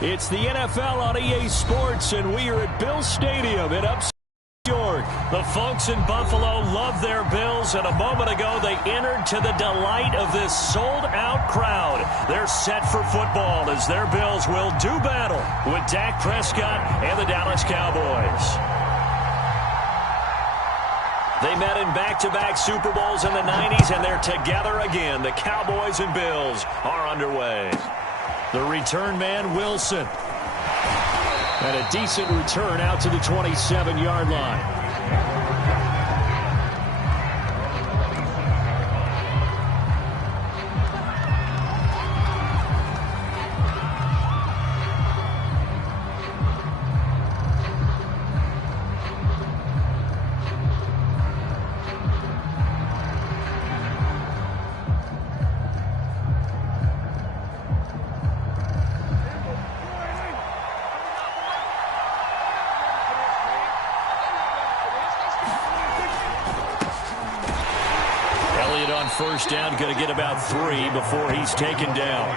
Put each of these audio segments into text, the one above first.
It's the NFL on EA Sports, and we are at Bills Stadium in upstate New York. The folks in Buffalo love their Bills, and a moment ago they entered to the delight of this sold-out crowd. They're set for football as their Bills will do battle with Dak Prescott and the Dallas Cowboys. They met in back-to-back Super Bowls in the 90s, and they're together again. The Cowboys and Bills are underway. The return man, Wilson. And a decent return out to the 27-yard line. First down, going to get about 3 before he's taken down.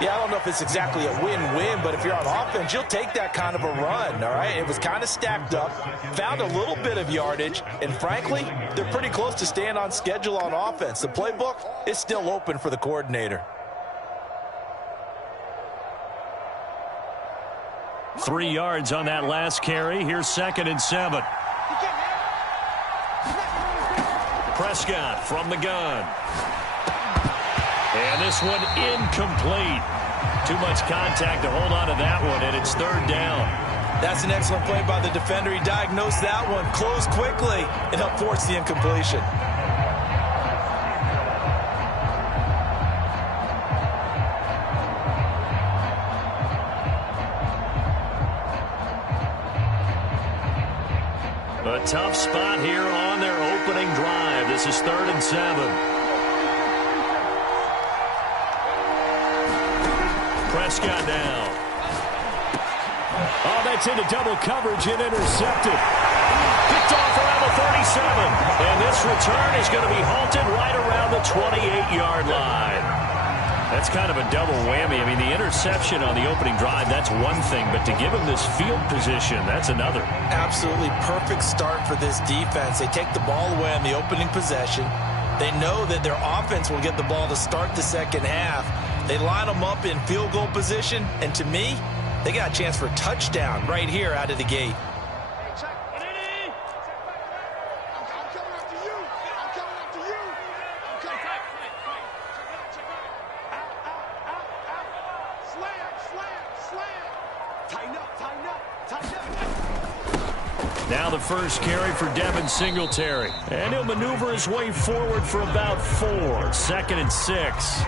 Yeah, I don't know if it's exactly a win-win, but if you're on offense, you'll take that kind of a run, all right? It was kind of stacked up, found a little bit of yardage, and frankly, they're pretty close to staying on schedule on offense. The playbook is still open for the coordinator. 3 yards on that last carry. Here's 2nd and 7. Prescott from the gun. And this one incomplete. Too much contact to hold on to that one, and it's 3rd down. That's an excellent play by the defender. He diagnosed that one, closed quickly, and helped force the incompletion. A tough spot here on their opening drive. This is 3rd and 7. Prescott now. Oh, that's into double coverage and intercepted. Picked off around the 37. And this return is going to be halted right around the 28-yard line. That's kind of a double whammy. I mean, the interception on the opening drive, that's one thing, but to give him this field position, that's another. Absolutely perfect start for this defense. They take the ball away on the opening possession. They know that their offense will get the ball to start the second half. They line them up in field goal position, and to me, they got a chance for a touchdown right here out of the gate. Now the first carry for Devin Singletary. And he'll maneuver his way forward for about 4. 2nd and 6.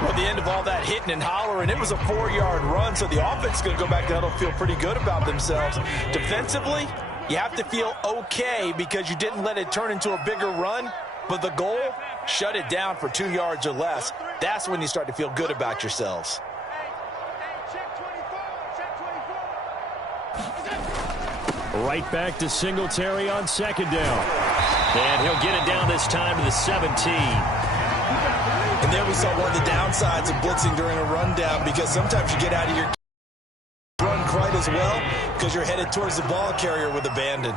Well, at the end of all that hitting and hollering, it was a 4-yard run, so the offense is going to go back to huddle, feel pretty good about themselves. Defensively, you have to feel okay because you didn't let it turn into a bigger run, but the goal, shut it down for 2 yards or less. That's when you start to feel good about yourselves. Right back to Singletary on 2nd down. And he'll get it down this time to the 17. And there we saw one of the downsides of blitzing during a rundown, because sometimes you get out of your run quite as well because you're headed towards the ball carrier with abandon.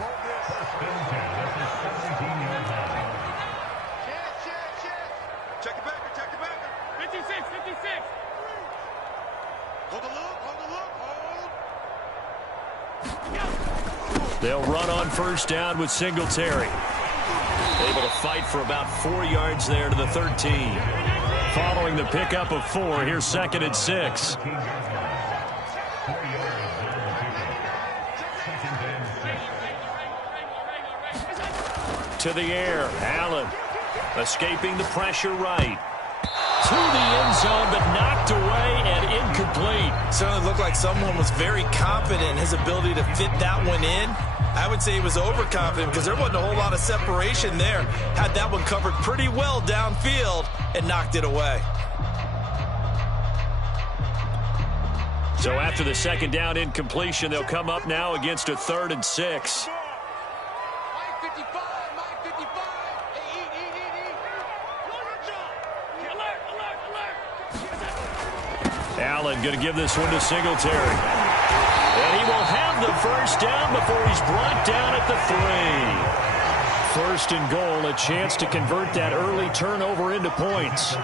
Check it back, 56, 56. Hold the look, They'll run on first down with Singletary. Able to fight for about 4 yards there to the 13. Following the pickup of 4, here's 2nd and 6. To the air, Allen escaping the pressure right. To the end zone, but knocked away and incomplete. Certainly looked like someone was very confident in his ability to fit that one in. I would say he was overconfident because there wasn't a whole lot of separation there. Had that one covered pretty well downfield and knocked it away. So after the 2nd down incompletion, they'll come up now against a 3rd and 6. Allen going to give this one to Singletary. And he will have the first down before he's brought down at the 3. First and goal, a chance to convert that early turnover into points.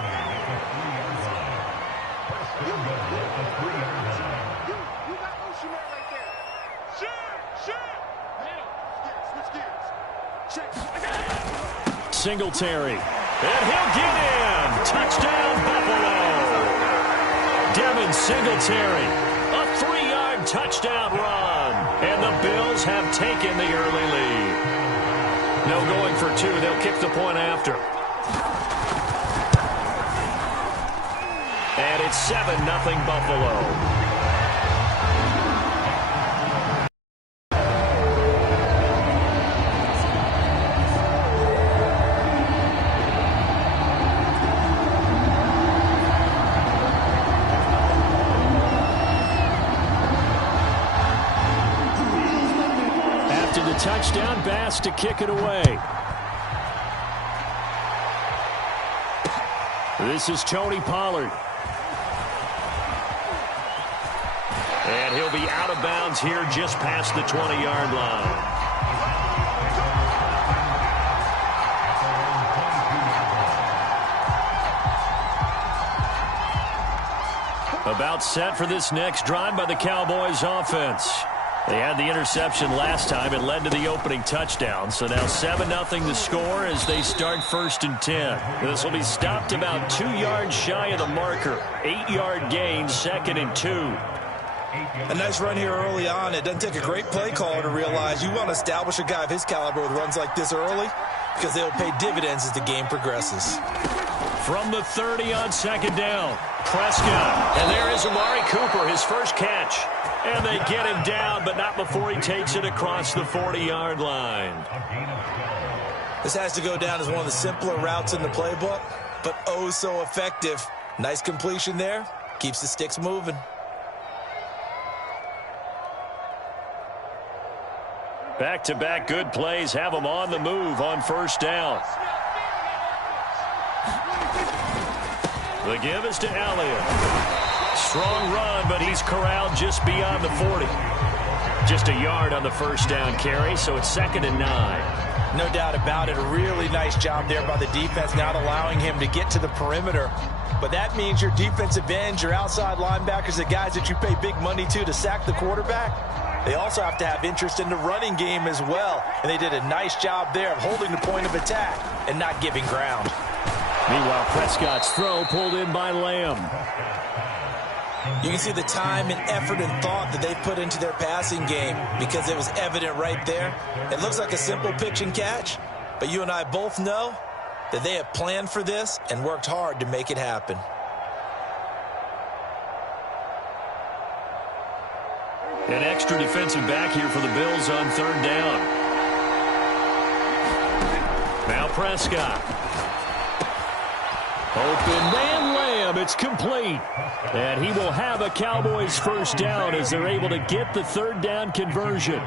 Singletary. And he'll get in. Touchdown, Buffalo. Devin Singletary. A 3-yard touchdown run. And the Bills have taken the early lead. No going for 2. They'll kick the point after. And it's 7-0 Buffalo. Touchdown, Bass to kick it away. This is Tony Pollard. And he'll be out of bounds here just past the 20-yard line. About set for this next drive by the Cowboys offense. They had the interception last time. It led to the opening touchdown. So now 7-0 the score as they start 1st and 10. This will be stopped about 2 yards shy of the marker. 8-yard gain, 2nd and 2. A nice run here early on. It doesn't take a great play caller to realize you want to establish a guy of his caliber with runs like this early because they'll pay dividends as the game progresses. From the 30 on 2nd down, Prescott. And there is Amari Cooper, his first catch. And they get him down, but not before he takes it across the 40-yard line. This has to go down as one of the simpler routes in the playbook, but oh so effective. Nice completion there. Keeps the sticks moving. Back-to-back good plays have them on the move on 1st down. The give is to Elliott. Strong run, but he's corralled just beyond the 40. Just a yard on the 1st down carry, so it's 2nd and 9. No doubt about it. A really nice job there by the defense, not allowing him to get to the perimeter. But that means your defensive ends, your outside linebackers, the guys that you pay big money to sack the quarterback, they also have to have interest in the running game as well. And they did a nice job there of holding the point of attack and not giving ground. Meanwhile, Prescott's throw pulled in by Lamb. You can see the time and effort and thought that they put into their passing game because it was evident right there. It looks like a simple pitch and catch, but you and I both know that they have planned for this and worked hard to make it happen. An extra defensive back here for the Bills on 3rd down. Now Prescott. Open man Lamb. It's complete. And he will have a Cowboys 1st down as they're able to get the 3rd down conversion.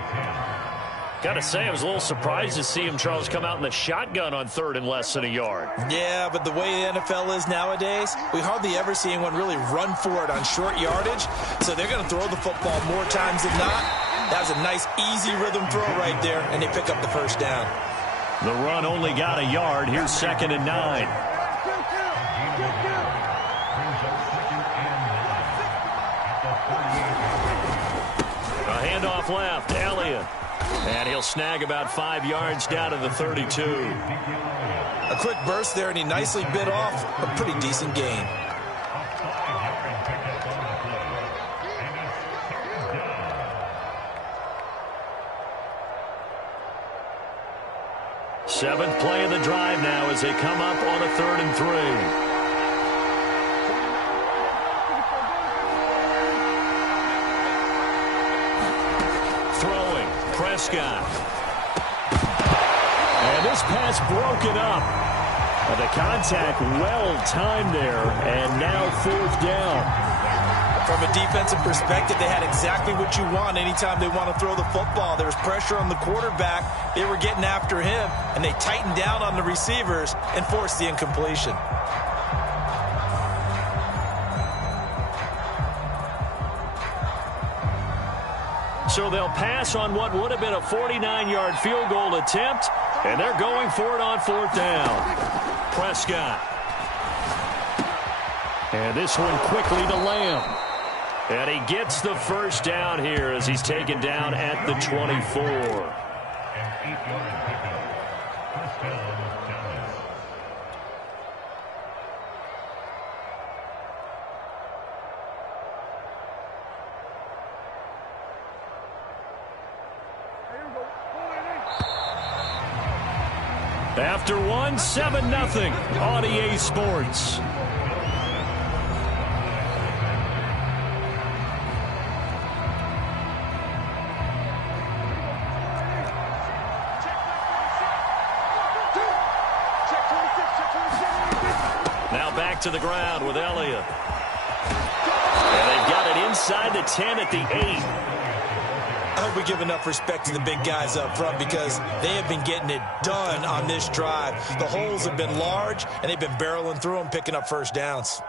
Got to say, I was a little surprised to see him, Charles, come out in the shotgun on 3rd and less than a yard. Yeah, but the way the NFL is nowadays, we hardly ever see anyone really run for it on short yardage. So they're going to throw the football more times than not. That was a nice, easy rhythm throw right there, and they pick up the 1st down. The run only got a yard. Here's 2nd and 9. A handoff left, Elliott. And he'll snag about 5 yards down to the 32. A quick burst there, and he nicely bit off a pretty decent gain. Seventh play of the drive now as they come up on a 3rd and 3. Prescott. And this pass broken up. The contact well timed there, and now 4th down. From a defensive perspective, they had exactly what you want anytime they want to throw the football. There was pressure on the quarterback. They were getting after him, and they tightened down on the receivers and forced the incompletion. So they'll pass on what would have been a 49-yard field goal attempt, and they're going for it on 4th down. Prescott. And this one quickly to Lamb. And he gets the first down here as he's taken down at the 24. After one, 7-0 on EA Sports. Now back to the ground with Elliott. And they've got it inside the 10 at the 8. I hope we give enough respect to the big guys up front because they have been getting it done on this drive. The holes have been large, and they've been barreling through them, picking up first downs.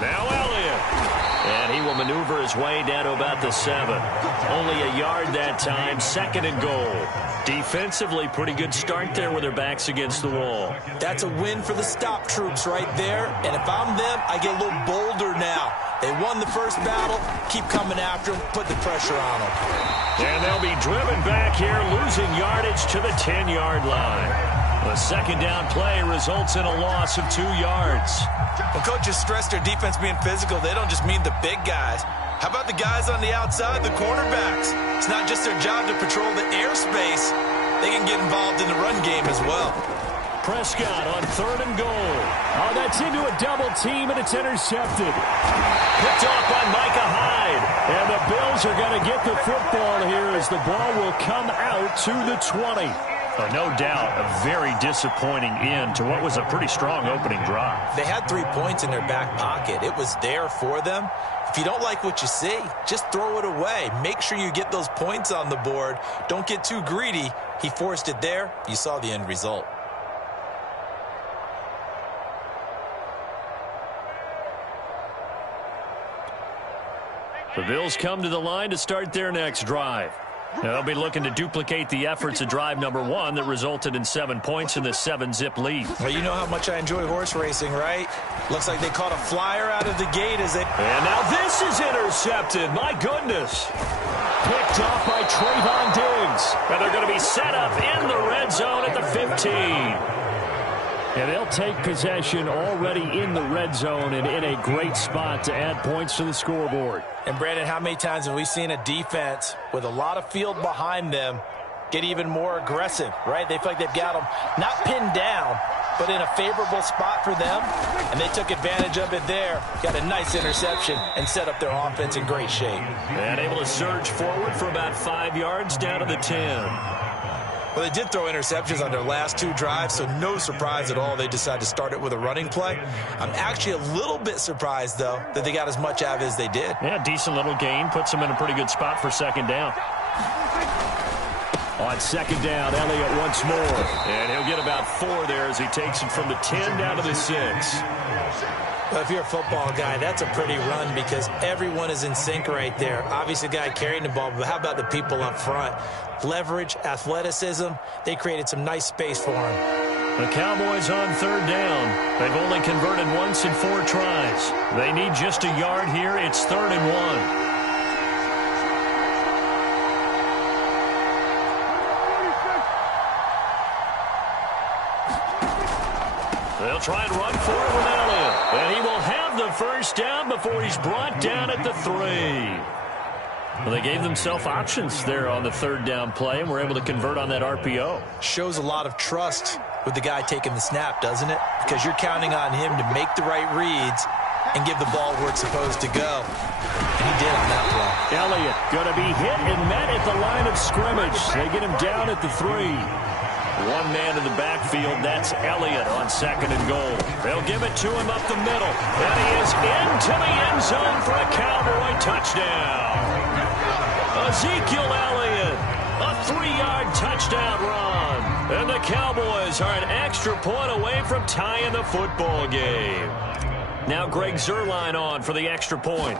Now Elliott. And he will maneuver his way down to about the 7. Only a yard that time, 2nd and goal. Defensively, pretty good start there with their backs against the wall. That's a win for the stop troops right there. And if I'm them, I get a little bolder now. They won the first battle. Keep coming after them. Put the pressure on them. And they'll be driven back here, losing yardage to the 10-yard line. The 2nd down play results in a loss of 2 yards. When coaches stress their defense being physical, they don't just mean the big guys. How about the guys on the outside, the cornerbacks? It's not just their job to patrol the airspace. They can get involved in the run game as well. Prescott on 3rd and goal. Oh, that's into a double team, and it's intercepted. Picked off by Micah Hyde. And the Bills are going to get the football here as the ball will come out to the 20. No doubt a very disappointing end to what was a pretty strong opening drive. They had 3 points in their back pocket. It was there for them. If you don't like what you see, just throw it away. Make sure you get those points on the board. Don't get too greedy. He forced it there. You saw the end result. The Bills come to the line to start their next drive. They'll be looking to duplicate the efforts of drive number 1 that resulted in 7 points in the 7-zip lead. Well, you know how much I enjoy horse racing, right? Looks like they caught a flyer out of the gate as they... And now this is intercepted. My goodness. Picked off by Trayvon Diggs. And they're going to be set up in the red zone at the 15. And they'll take possession already in the red zone and in a great spot to add points to the scoreboard. And, Brandon, how many times have we seen a defense with a lot of field behind them get even more aggressive, right? They feel like they've got them not pinned down, but in a favorable spot for them, and they took advantage of it there. Got a nice interception and set up their offense in great shape. And able to surge forward for about 5 yards down to the 10. Well, they did throw interceptions on their last 2 drives, so no surprise at all they decided to start it with a running play. I'm actually a little bit surprised, though, that they got as much out of it as they did. Yeah, decent little gain. Puts them in a pretty good spot for 2nd down. On 2nd down, Elliott once more. And he'll get about 4 there as he takes it from the 10 down to the 6. Well, if you're a football guy, that's a pretty run because everyone is in sync right there. Obviously, the guy carrying the ball, but how about the people up front? Leverage, athleticism, they created some nice space for him. The Cowboys on 3rd down. They've only converted once in 4 tries. They need just a yard here. It's 3rd and 1. They'll try and run for it with Elliott. And he will have the first down before he's brought down at the 3. Well, they gave themselves options there on the 3rd down play and were able to convert on that RPO. Shows a lot of trust with the guy taking the snap, doesn't it? Because you're counting on him to make the right reads and give the ball where it's supposed to go. And he did on that play. Elliott going to be hit and met at the line of scrimmage. They get him down at the 3. One man in the backfield, that's Elliott on 2nd and goal. They'll give it to him up the middle. And he is into the end zone for a Cowboy touchdown. Ezekiel Elliott, a 3-yard touchdown run. And the Cowboys are an extra point away from tying the football game. Now Greg Zuerlein on for the extra point.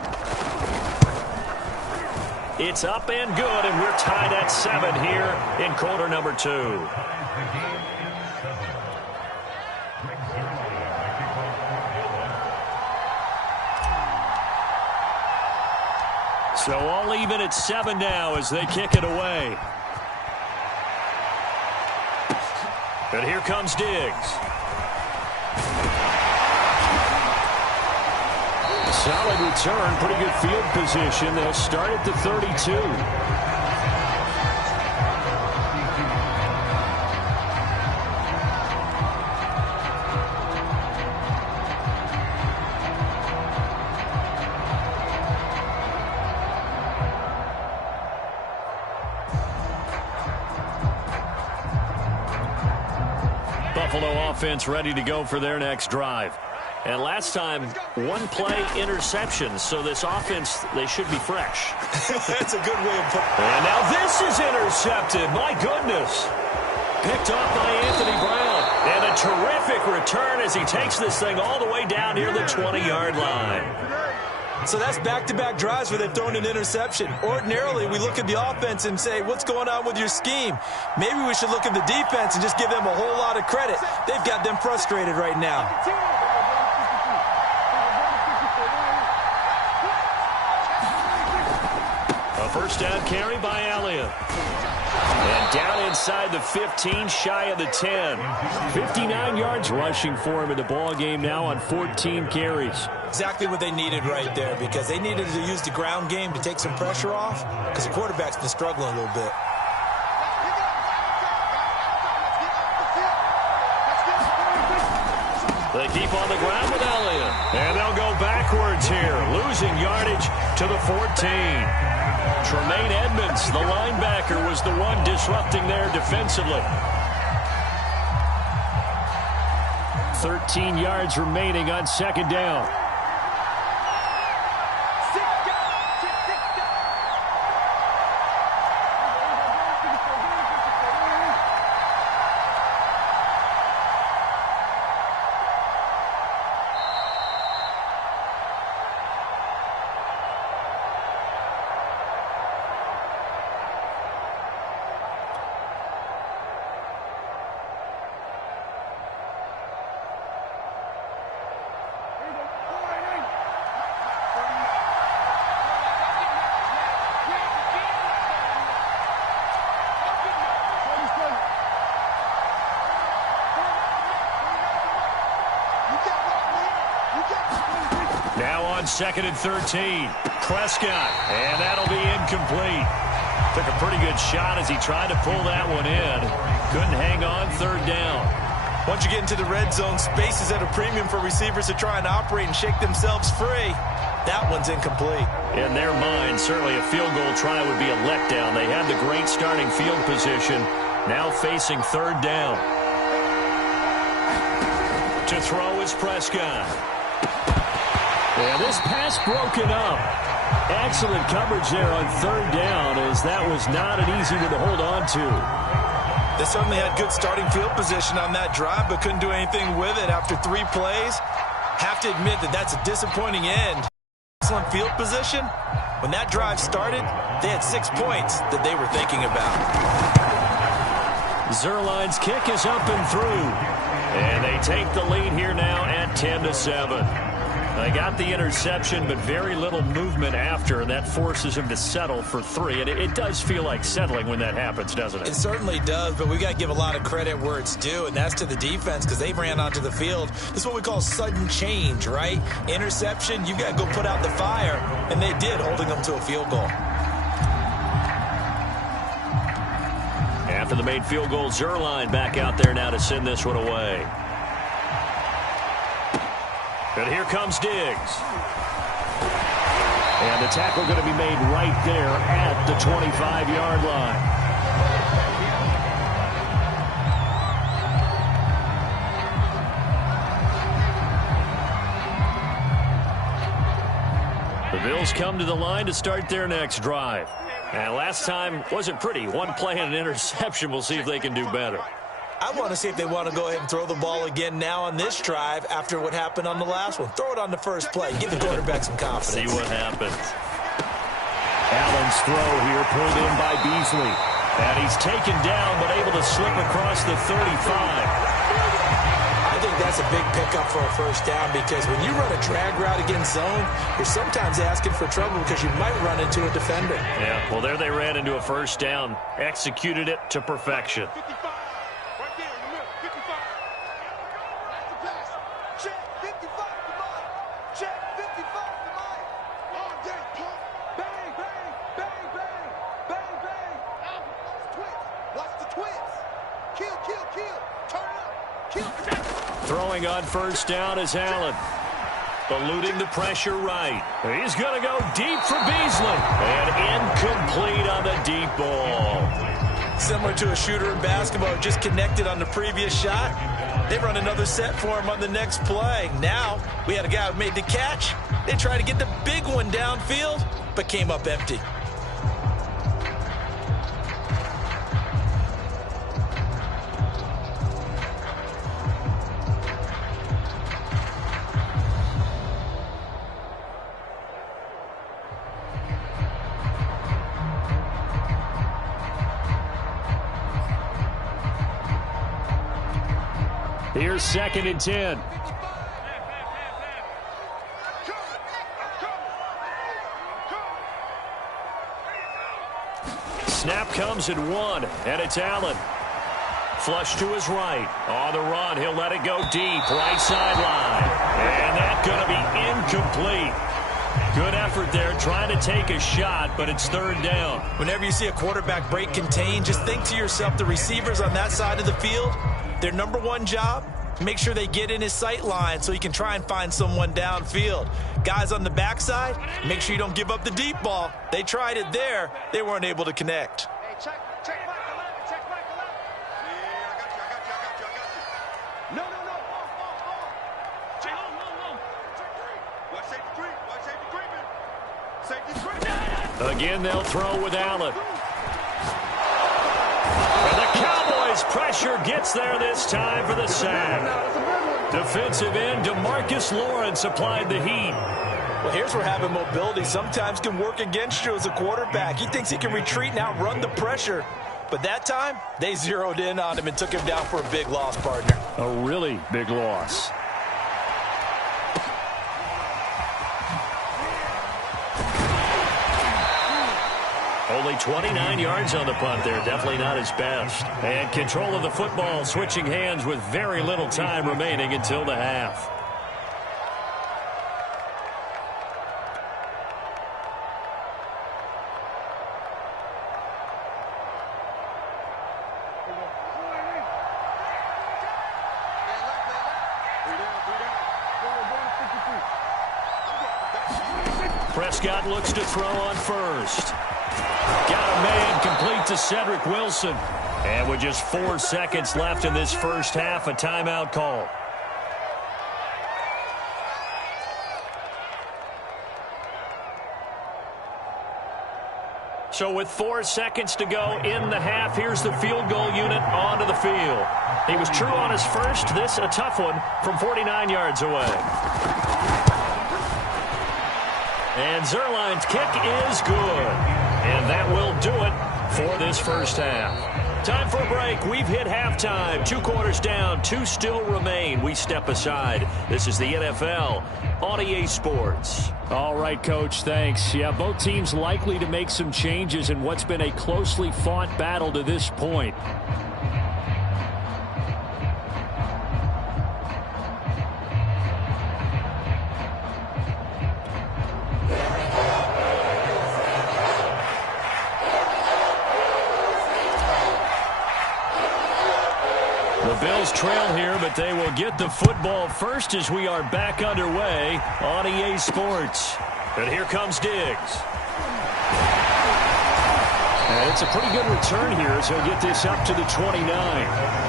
It's up and good, and we're tied at 7 here in quarter number 2. So all even at 7 now as they kick it away. And here comes Diggs. Solid return, pretty good field position. They'll start at the 32. Buffalo offense ready to go for their next drive. And last time, one play interception, so this offense, they should be fresh. That's a good way of putting it. And now this is intercepted. My goodness. Picked off by Anthony Brown. And a terrific return as he takes this thing all the way down near the 20-yard line. So that's back-to-back drives where they've thrown an interception. Ordinarily, we look at the offense and say, what's going on with your scheme? Maybe we should look at the defense and just give them a whole lot of credit. They've got them frustrated right now. A first down carry by Elliott. And down inside the 15, shy of the 10. 59 yards rushing for him in the ball game now on 14 carries. Exactly what they needed right there, because they needed to use the ground game to take some pressure off, because the quarterback's been struggling a little bit. They keep on the ground with Elliott. And they'll go backwards here, losing yardage to the 14. Tremaine Edmonds, the linebacker, was the one disrupting there defensively. 13 yards remaining on second down. Now on 2nd and 13. Prescott, and that'll be incomplete. Took a pretty good shot as he tried to pull that one in. Couldn't hang on, 3rd down. Once you get into the red zone, space is at a premium for receivers to try and operate and shake themselves free. That one's incomplete. In their mind, certainly a field goal try would be a letdown. They had the great starting field position. Now facing 3rd down. To throw is Prescott. And this pass broken up. Excellent coverage there on 3rd down, as that was not an easy one to hold on to. They certainly had good starting field position on that drive, but couldn't do anything with it after 3 plays. Have to admit that that's a disappointing end. Excellent field position. When that drive started, they had 6 points that they were thinking about. Zuerlein's kick is up and through. And they take the lead here now at 10-7. They got the interception, but very little movement after, and that forces him to settle for 3. And it does feel like settling when that happens, doesn't it? It certainly does, but we got to give a lot of credit where it's due, and that's to the defense, because they ran onto the field. This is what we call sudden change, right? Interception, you got to go put out the fire, and they did, holding them to a field goal. After the made field goal, Zuerlein back out there now to send this one away. And here comes Diggs. And the tackle going to be made right there at the 25-yard line. The Bills come to the line to start their next drive. And last time wasn't pretty. One play and an interception. We'll see if they can do better. I want to see if they want to go ahead and throw the ball again now on this drive after what happened on the last one. Throw it on the first play. Give the quarterback some confidence. See what happens. Allen's throw here pulled in by Beasley. And he's taken down but able to slip across the 35. I think that's a big pickup for a first down because when you run a drag route against zone, you're sometimes asking for trouble because you might run into a defender. Yeah, well, there they ran into a first down. Executed it to perfection. 55. Right there in the middle. 55. That's the pass. Check 55 to Mike. Check 55 to Mike. All day, pump. Bang, bang, bang, bang. Bang, bang. Twist. Watch the twist. Kill, kill, kill. Turn up. Kill, check. Throwing on first down is Allen. Eluding the pressure right. He's going to go deep for Beasley. And incomplete on the deep ball. Similar to a shooter in basketball, just connected on the previous shot. They run another set for him on the next play. Now, we had a guy who made the catch. They tried to get the big one downfield, but came up empty. Here's 2nd and 10. Snap comes in 1, and it's Allen. Flush to his right. On the run, he'll let it go deep. Right sideline. And that's going to be incomplete. Good effort there, trying to take a shot, but it's 3rd down. Whenever you see a quarterback break contain, just think to yourself, the receivers on that side of the field, their number one job, make sure they get in his sight line so he can try and find someone downfield. Guys on the backside, make sure you don't give up the deep ball. They tried it there. They weren't able to connect. Hey, check Michael out. Check Michael out. Yeah, I got you. No. Check low. Check 3. Watch safety 3. Watch safety creeping. Safety creeping. Again, they'll throw with Allen. And the Cowboys' pressure gets there this time for the sack. Defensive end DeMarcus Lawrence applied the heat. Well, here's where having mobility sometimes can work against you as a quarterback. He thinks he can retreat and outrun the pressure. But that time, they zeroed in on him and took him down for a big loss, partner. A really big loss. Only 29 yards on the punt there. Definitely not his best. And control of the football, switching hands with very little time remaining until the half. Prescott looks to throw on first. Got a man complete to Cedric Wilson. And with just 4 seconds left in this first half, a timeout call. So with 4 seconds to go in the half, here's the field goal unit onto the field. He was true on his first. This a tough one from 49 yards away. And Zerline's kick is good. And that will do it for this first half. Time for a break. We've hit halftime. 2 quarters down. 2 still remain. We step aside. This is the NFL on EA Sports. All right, Coach, thanks. Yeah, both teams likely to make some changes in what's been a closely fought battle to this point. Bills trail here, but they will get the football first as we are back underway on EA Sports. And here comes Diggs. And it's a pretty good return here as he'll get this up to the 29.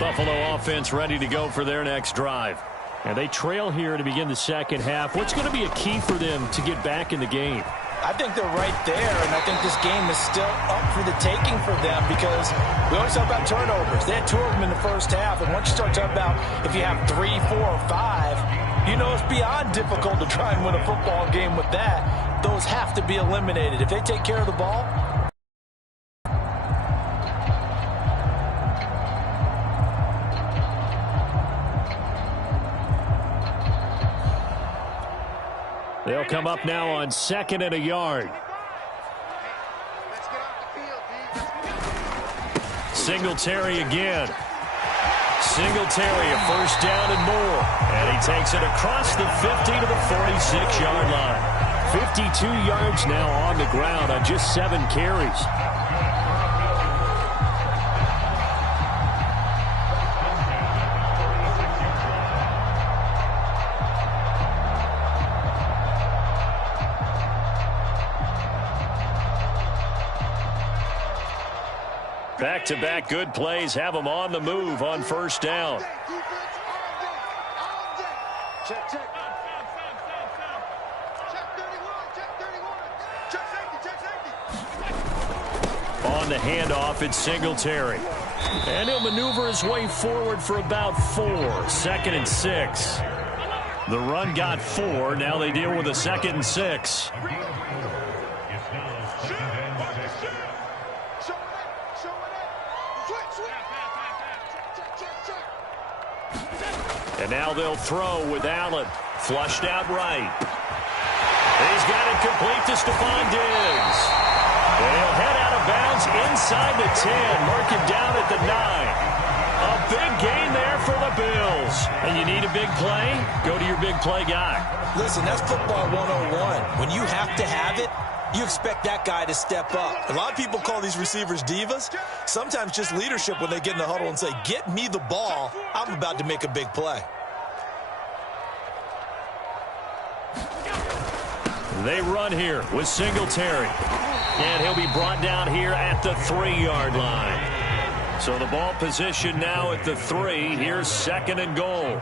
Buffalo offense ready to go for their next drive. And they trail here to begin the second half. What's going to be a key for them to get back in the game? I think they're right there, and I think this game is still up for the taking for them because we always talk about turnovers. They had 2 of them in the first half, and once you start talking about if you have 3, 4, or 5, you know it's beyond difficult to try and win a football game with that. Those have to be eliminated. If they take care of the ball, they'll come up now on 2nd and a yard. Singletary again. Singletary, a first down and more. And he takes it across the 50 to the 46-yard line. 52 yards now on the ground on just 7 carries. Back-to-back good plays have them on the move on first down. Check, check. Check 31, check 31. Check safety. On the handoff, it's Singletary. And he'll maneuver his way forward for about 4. 2nd and 6. The run got 4. Now they deal with a 2nd and 6. And now they'll throw with Allen. Flushed out right. He's got it complete to Stephon Diggs. And he'll head out of bounds inside the 10. Mark him down at the 9. A big gain there for the Bills. And you need a big play? Go to your big play guy. listen, that's football 101. When you have to have it, you expect that guy to step up. A lot of people call these receivers divas. Sometimes just leadership when they get in the huddle and say, get me the ball. I'm about to make a big play. They run here with Singletary. And he'll be brought down here at the 3-yard line. So the ball position now at the 3. Here's 2nd and goal.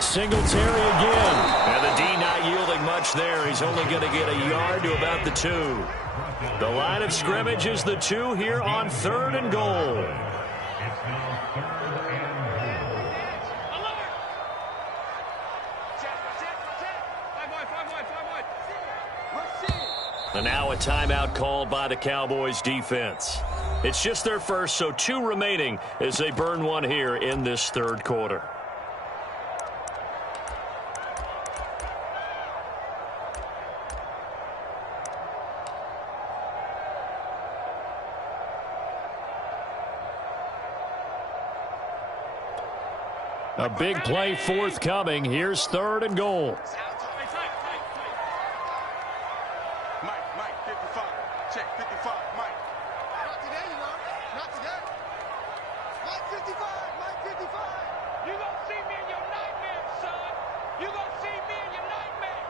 Singletary again. And the D not yielding much there. He's only going to get a yard to about the 2. The line of scrimmage is the 2 here on 3rd and goal. And now a timeout called by the Cowboys defense. It's just their first, so 2 remaining as they burn one here in this 3rd quarter. A big play forthcoming. Here's 3rd and goal. Mike, 55. Check 55, Mike. Not today, you know. Not today. Mike 55, Mike 55. You gonna see me in your nightmares, son. You gonna see me in your nightmares.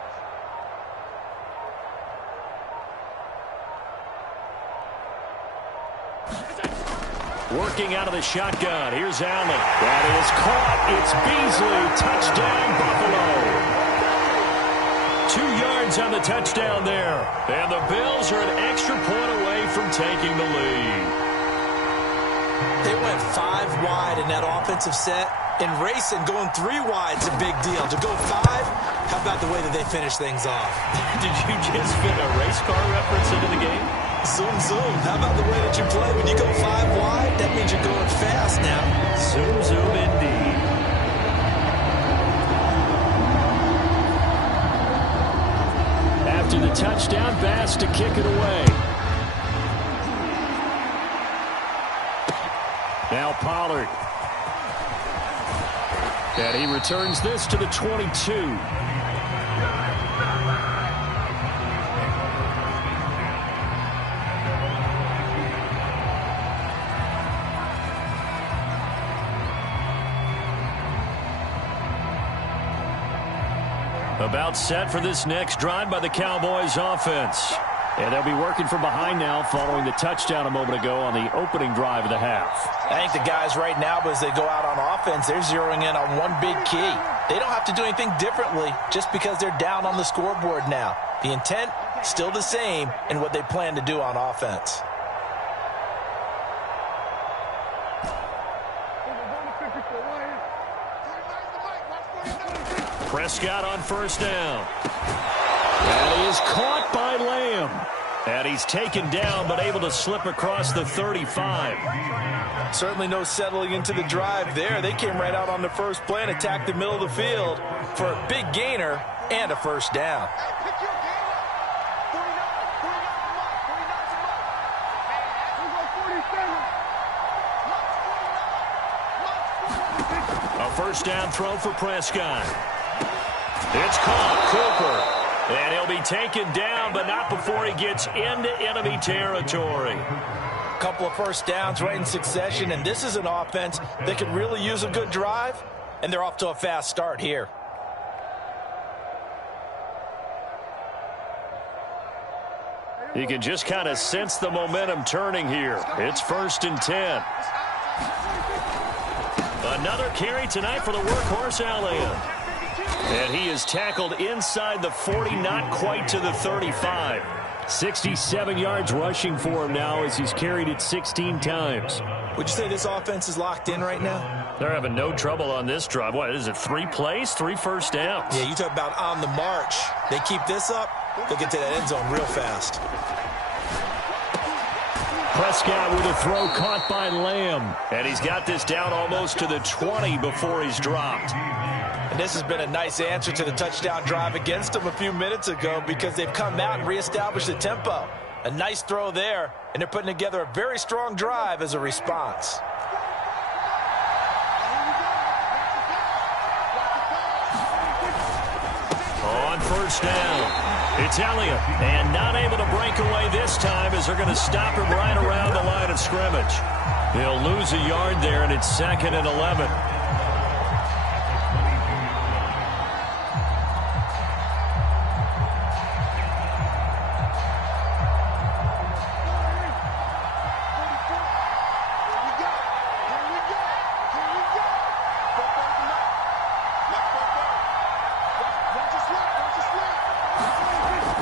Working out of the shotgun. Here's Allen. That is caught. It's Beasley. Touchdown, Buffalo. 2 yards on the touchdown there. And the Bills are an extra point away from taking the lead. They went 5 wide in that offensive set. In racing, going 3 wide is a big deal. To go 5, how about the way that they finish things off? Did you just fit a race car reference into the game? Zoom, zoom. How about the way that you play? When you go 5 wide, that means you're going fast now. Zoom, zoom indeed. After the touchdown, Bass to kick it away. Now Pollard. And he returns this to the 22. About set for this next drive by the Cowboys offense. And they'll be working from behind now following the touchdown a moment ago on the opening drive of the half. I think the guys right now, as they go out on offense, they're zeroing in on one big key. They don't have to do anything differently just because they're down on the scoreboard now. The intent, still the same in what they plan to do on offense. Prescott on first down. And he is caught by Lamb. And he's taken down but able to slip across the 35. Certainly no settling into the drive there. They came right out on the first play and attacked the middle of the field for a big gainer and a first down. A first down throw for Prescott. It's caught. Cooper. And he'll be taken down, but not before he gets into enemy territory. A couple of first downs right in succession, and this is an offense that could really use a good drive, and they're off to a fast start here. You can just kind of sense the momentum turning here. It's 1st and 10. Another carry tonight for the workhorse Elliott. And he is tackled inside the 40, not quite to the 35. 67 yards rushing for him now as he's carried it 16 times. Would you say this offense is locked in right now? They're having no trouble on this drive. What is it, 3 plays, 3 first downs? Yeah, you talk about on the march. They keep this up, they'll get to that end zone real fast. Prescott with a throw caught by Lamb. And he's got this down almost to the 20 before he's dropped. And this has been a nice answer to the touchdown drive against them a few minutes ago because they've come out and reestablished the tempo. A nice throw there, and they're putting together a very strong drive as a response. On first down, it's Elliott, and not able to break away this time as they're going to stop him right around the line of scrimmage. He'll lose a yard there, and it's 2nd and 11.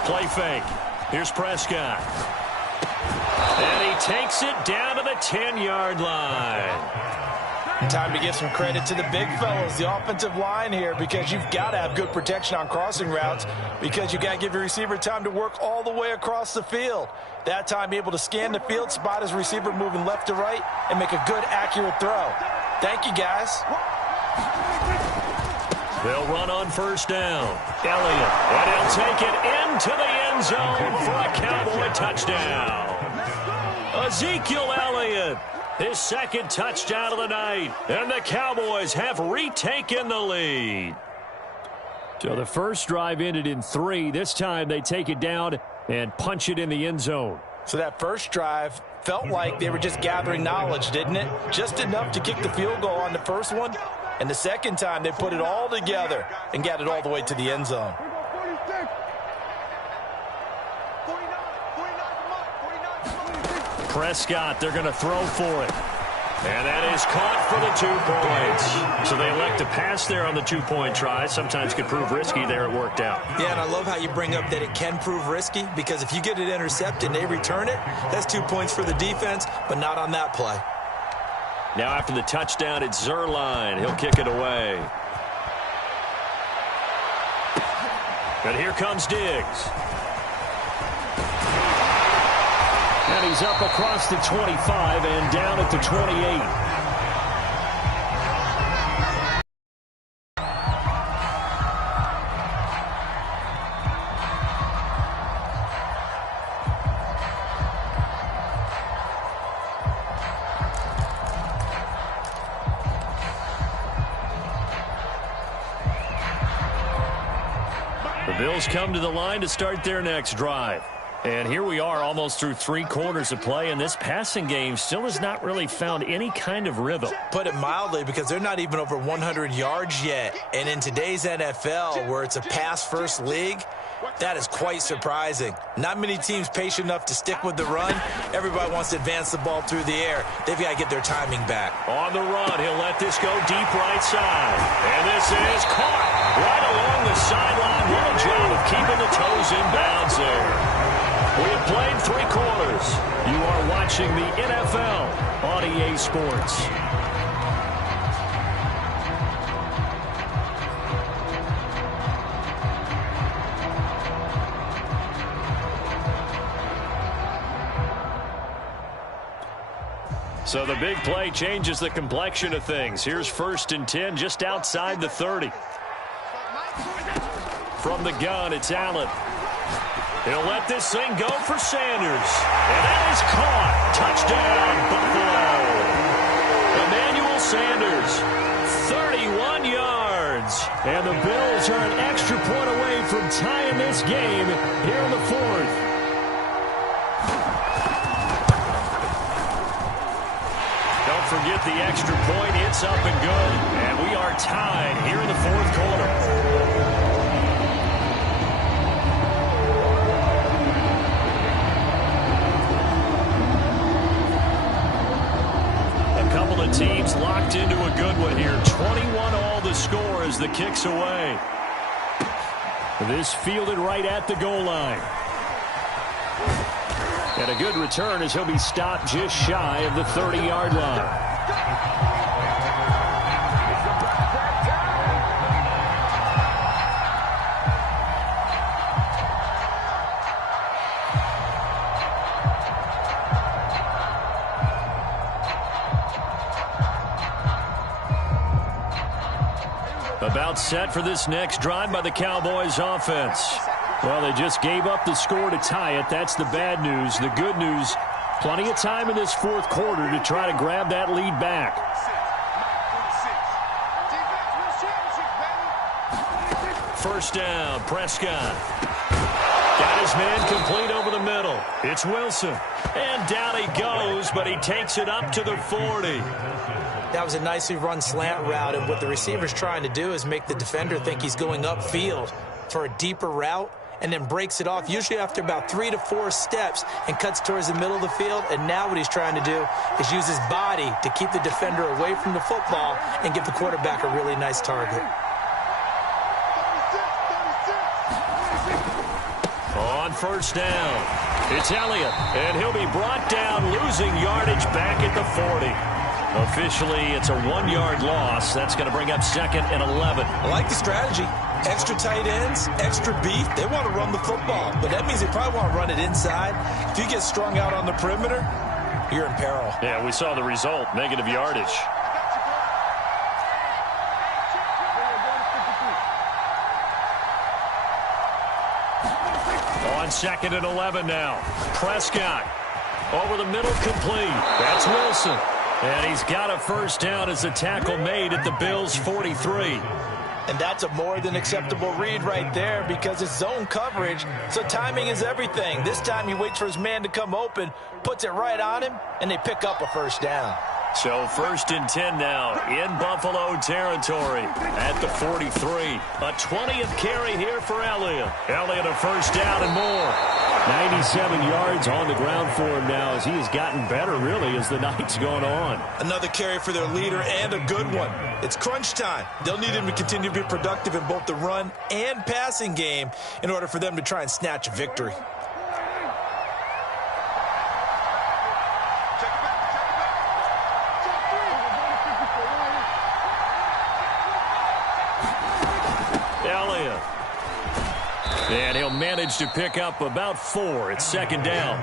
Play fake. Here's Prescott. And he takes it down to the 10-yard line. Time to give some credit to the big fellas, the offensive line here, because you've got to have good protection on crossing routes because you've got to give your receiver time to work all the way across the field. That time, be able to scan the field, spot his receiver moving left to right, and make a good, accurate throw. Thank you, guys. They'll run on first down. Elliott, and he'll take it into the end zone for a Cowboy touchdown. Ezekiel Elliott, his 2nd touchdown of the night, and the Cowboys have retaken the lead. So the first drive ended in 3. This time they take it down and punch it in the end zone. So that first drive felt like they were just gathering knowledge, didn't it? Just enough to kick the field goal on the first one. And the second time, they put it all together and got it all the way to the end zone. Prescott, they're going to throw for it. And that is caught for the 2 points. So they elect to pass there on the 2-point try. Sometimes could prove risky. There it worked out. Yeah, and I love how you bring up that it can prove risky because if you get it intercepted and they return it, that's 2 points for the defense, but not on that play. Now after the touchdown, it's Zerline. He'll kick it away. And here comes Diggs. And he's up across the 25 and down at the 28. The Bills come to the line to start their next drive. And here we are almost through 3 quarters of play, and this passing game still has not really found any kind of rhythm. Put it mildly, because they're not even over 100 yards yet. And in today's NFL, where it's a pass-first league, That is quite surprising. Not many teams patient enough to stick with the run. Everybody wants to advance the ball through the air. They've got to get their timing back. On the run, he'll let this go deep right side. And this is caught right along the sideline. What a job of keeping the toes in bounds there. We have played 3 quarters. You are watching the NFL on EA Sports. So the big play changes the complexion of things. Here's 1st and 10 just outside the 30. From the gun, it's Allen. He'll let this thing go for Sanders. And that is caught. Touchdown, Buffalo. Emmanuel Sanders, 31 yards. And the Bills are an extra point away from tying this game here in the 4th. Forget the extra point. It's up and good. And we are tied here in the 4th quarter. A couple of teams locked into a good one here. 21 all the score as the kick's away. This fielded right at the goal line. And a good return as he'll be stopped just shy of the 30-yard line. About set for this next drive by the Cowboys offense. Well, they just gave up the score to tie it. That's the bad news. The good news, plenty of time in this 4th quarter to try to grab that lead back. First down, Prescott. Got his man complete over the middle. It's Wilson. And down he goes, but he takes it up to the 40. That was a nicely run slant route, and what the receiver's trying to do is make the defender think he's going upfield for a deeper route, and then breaks it off, usually after about 3 to 4 steps, and cuts towards the middle of the field. And now what he's trying to do is use his body to keep the defender away from the football and give the quarterback a really nice target. On first down, it's Elliott, and he'll be brought down, losing yardage back at the 40. Officially, it's a 1-yard loss. That's going to bring up 2nd and 11. I like the strategy. Extra tight ends, extra beef. They want to run the football, but that means they probably want to run it inside. If you get strung out on the perimeter, you're in peril. Yeah, we saw the result, negative yardage. On 2nd and 11 now. Prescott over the middle, complete. That's Wilson. And he's got a first down as a tackle made at the Bills' 43. And that's a more than acceptable read right there because it's zone coverage, so timing is everything. This time he waits for his man to come open, puts it right on him, and they pick up a first down. So 1st and 10 now in Buffalo territory at the 43. A 20th carry here for Elliott. Elliott a first down and more. 97 yards on the ground for him now as he has gotten better really as the night's gone on. Another carry for their leader and a good one. It's crunch time. They'll need him to continue to be productive in both the run and passing game in order for them to try and snatch a victory. Elliott. And he'll manage to pick up about 4. It's 2nd down.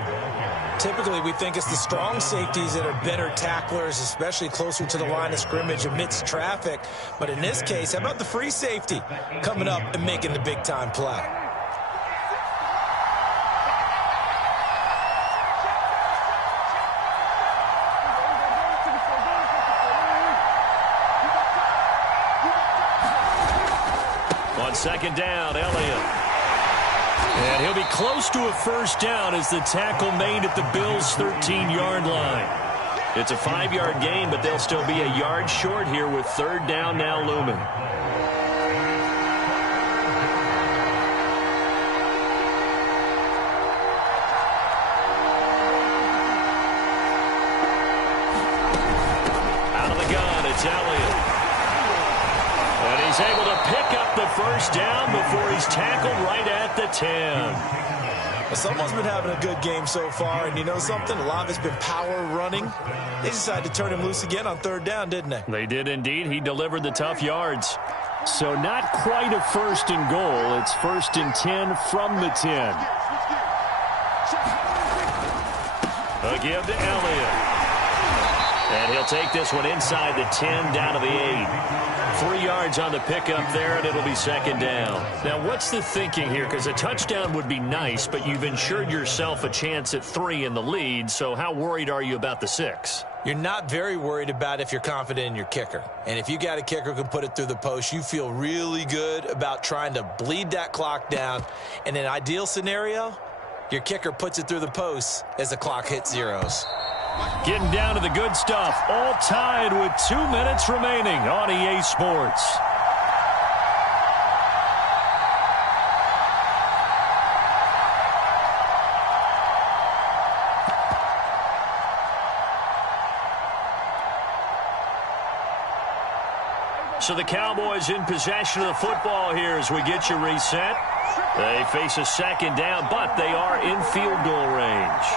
Typically, we think it's the strong safeties that are better tacklers, especially closer to the line of scrimmage amidst traffic. But in this case, how about the free safety coming up and making the big-time play? On 2nd down, Elliott. And he'll be close to a first down as the tackle made at the Bills' 13-yard line. It's a 5-yard gain, but they'll still be a yard short here with 3rd down now looming. able to pick up the first down before he's tackled right at the 10. Well, someone's been having a good game so far, and you know something? A lot of it's been power running. They decided to turn him loose again on third down, didn't they? They did indeed. He delivered the tough yards. So not quite a first and goal. It's first and 10 from the 10. A give to Elliott. And he'll take this one inside the 10 down to the 8. 3 yards on the pickup there, and it'll be second down. Now, what's the thinking here? Because a touchdown would be nice, but you've ensured yourself a chance at 3 in the lead, so how worried are you about the 6? You're not very worried about if you're confident in your kicker. And if you got a kicker who can put it through the post, you feel really good about trying to bleed that clock down. In an ideal scenario, your kicker puts it through the post as the clock hits zeros. Getting down to the good stuff. All tied with 2 minutes remaining on EA Sports. So the Cowboys in possession of the football here as we get you reset. They face a second down, but they are in field goal range.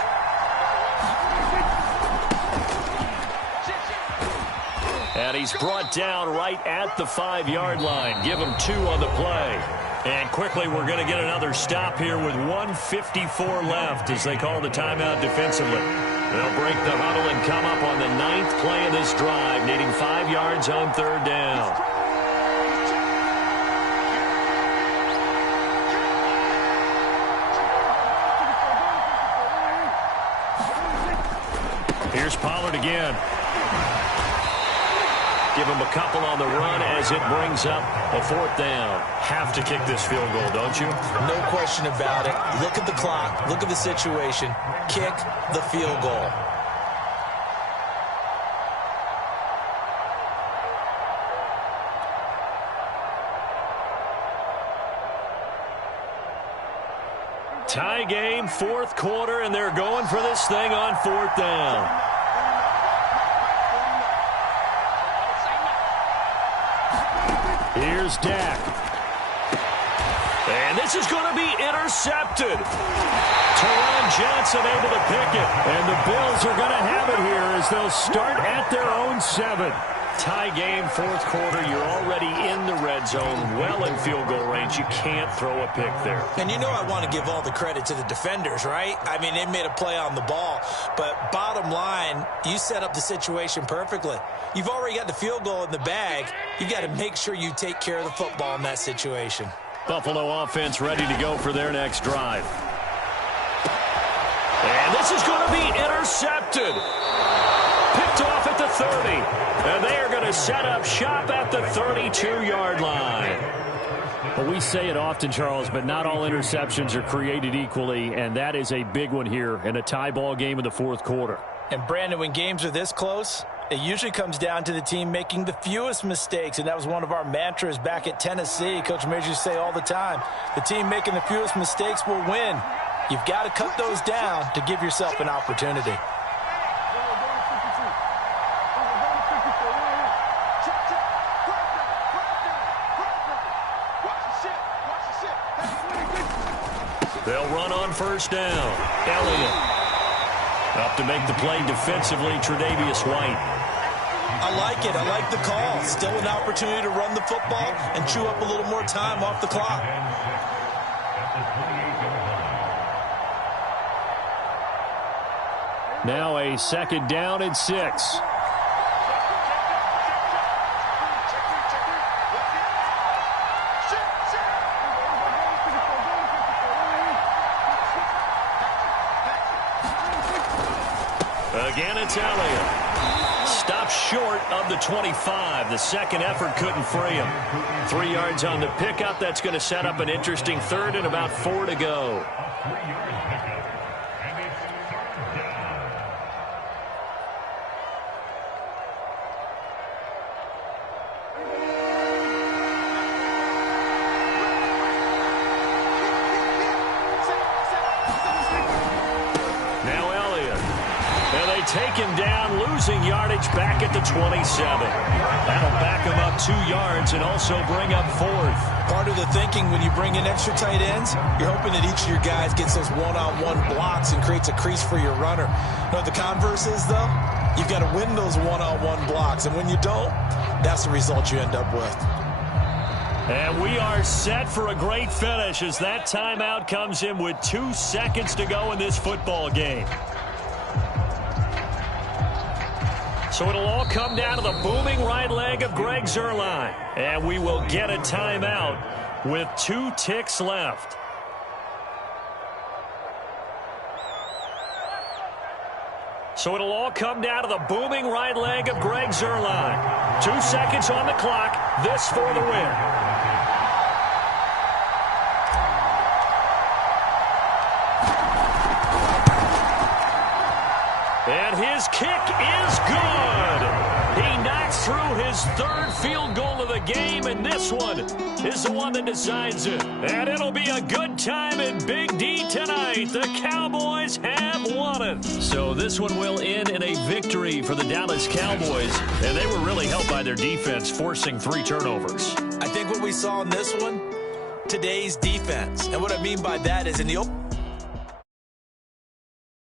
And he's brought down right at the 5-yard line. Give him 2 on the play. And quickly we're going to get another stop here with 1:54 left as they call the timeout defensively. They'll break the huddle and come up on the 9th play of this drive, needing 5 yards on third down. Here's Pollard again. Give him a couple on the run as it brings up a 4th down. Have to kick this field goal, don't you? No question about it. Look at the clock. Look at the situation. Kick the field goal. Tie game, 4th quarter, and they're going for this thing on 4th down. Here's Dak. And this is going to be intercepted. Teron Johnson able to pick it. And the Bills are going to have it here as they'll start at their own 7. Tie game, 4th quarter. You're already in the red zone, well in field goal range. You can't throw a pick there. And you know I want to give all the credit to the defenders, right? I mean, they made a play on the ball. But bottom line, you set up the situation perfectly. You've already got the field goal in the bag. You've got to make sure you take care of the football in that situation. Buffalo offense ready to go for their next drive. And this is going to be intercepted. Picked off at the 30. And they are going to set up shop at the 32-yard line. Well, we say it often, Charles, but not all interceptions are created equally, and that is a big one here in a tie ball game in the 4th quarter. And, Brandon, when games are this close, it usually comes down to the team making the fewest mistakes, and that was one of our mantras back at Tennessee. Coach Major used to say all the time, the team making the fewest mistakes will win. You've got to cut those down to give yourself an opportunity. They'll run on first down. Elliott. Up to make the play defensively, Tre'Davious White. I like it. I like the call. Still an opportunity to run the football and chew up a little more time off the clock. Now a second down and 6. Again, it's Elliott. Stopped short of the 25. The second effort couldn't free him. 3 yards on the pickup. That's going to set up an interesting 3rd and about 4 to go. take him down, losing yardage back at the 27. That'll back him up 2 yards and also bring up 4th. Part of the thinking when you bring in extra tight ends, you're hoping that each of your guys gets those one-on-one blocks and creates a crease for your runner. You know what the converse is, though? You've got to win those one-on-one blocks, and when you don't, that's the result you end up with. And we are set for a great finish as that timeout comes in with 2 seconds to go in this football game. So it'll all come down to the booming right leg of Greg Zuerlein. And we will get a timeout with 2 ticks left. So it'll all come down to the booming right leg of Greg Zuerlein. 2 seconds on the clock. This for the win. And his kick is good. He knocks through his 3rd field goal of the game, and this one is the one that decides it. And it'll be a good time in Big D tonight. The Cowboys have won it. So this one will end in a victory for the Dallas Cowboys, and they were really helped by their defense, forcing 3 turnovers. I think what we saw in this one, today's defense. And what I mean by that is in the open